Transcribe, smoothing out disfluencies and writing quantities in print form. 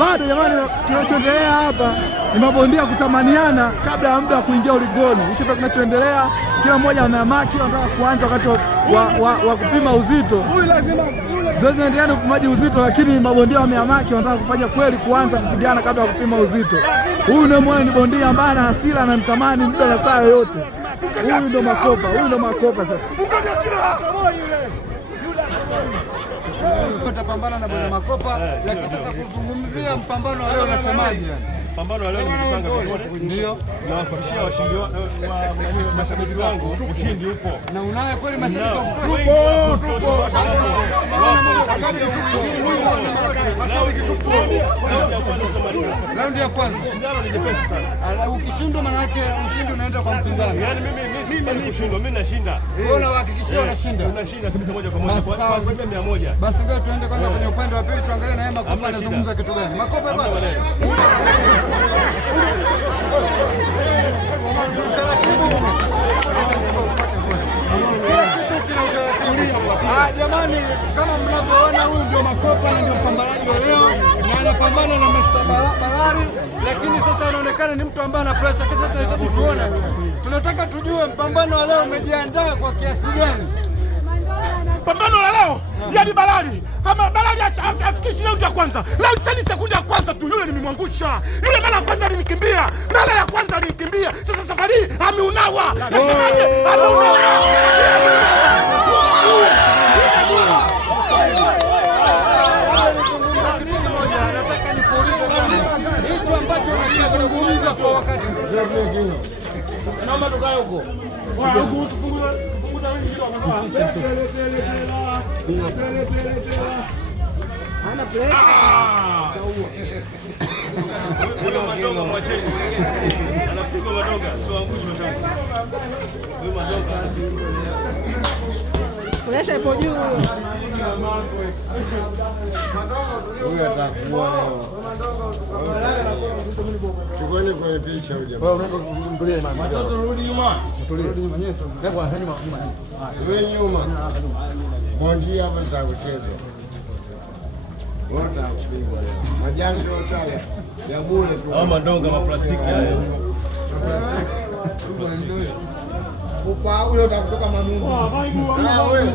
bado jamani, kinachoendelea hapa ni mabondia kutamaniana kabla ya muda wa kuingia uligoni. Hicho ndio kinachoendelea, kila mmoja anaamaki anataka kuanza wakati wa kupima uzito. Zoezi linaendelea ni upimaji uzito, lakini mabondia wameamaki wanataka kufanya kweli kuanza kupigana kabla ya kupima uzito. Huyu ndio mmoja ni bondia ambaye ana hasira, anamtamani muda na saa yoyote. Huyu ndio Makopa sasa. Tutapambana na bwana Makopa, lakini sasa kuzungumzia mpambano wa leo unasemaje? Pambano wa leo nimepanga vizuri, ndio na kuhakikishia washindi wa mashabiki wangu ushindi upo. Na unaye kweli mashabiki wangu? Tupo. Raundi ya kwanza. Shindano ni jepesi sana. Ukishindwa maana yake ushindi unaenda kwa mpinzani. Yaani mimi nikushindwa, mimi nashinda. Wewe unahakikishia unashinda? Unashinda kabisa moja kwa moja. Kwa 100. Basi ngoja tuende kwanza kwenye upande wa pili tuangalie na yeye Makopa anazungumza kitu gani. Makopa bwana. Jamani, kama mnavyoona huyu ndio Makopa na ndio mpambanaji wa leo na anapambana na Mr. Balari, lakini sasa anaonekana ni mtu ambaye ana pressure. Sasa tunahitaji tuone, tunataka tujue mpambano wa leo umejiandaa kwa kiasi gani? Pambano la leo yani Balari, kama Balari afikishi leo ya kwanza, leo ni sekunde ya kwanza tu yule nimemwangusha. Yule mara ya kwanza alinikimbia, mara ya kwanza alinikimbia. Sasa safari ameunawa. Nasemaje? Ameunawa. Nataka nikuulize hicho ambacho unazungumza kwa wakati mwingine. Naomba tukae huko. Hana play. Huyo Madonga mwacheni. Anapiga Madonga, sio angushi Madonga. Huyo Madonga. Kulesha ipo juu. Huyu atakuwa Tukone kwenye picha huyu jamaa. wewe mtulie mama. Rudi nyuma. Mtulie nyuma nyeso. Leo nyuma. Wewe nyuma. Mwanjia hapa nitakucheza. Wote kupigwa leo. Majani yote ya bure tu. Hao Madonga maplastiki haya. Upa huyo utakutoka mamungu. Ah wewe.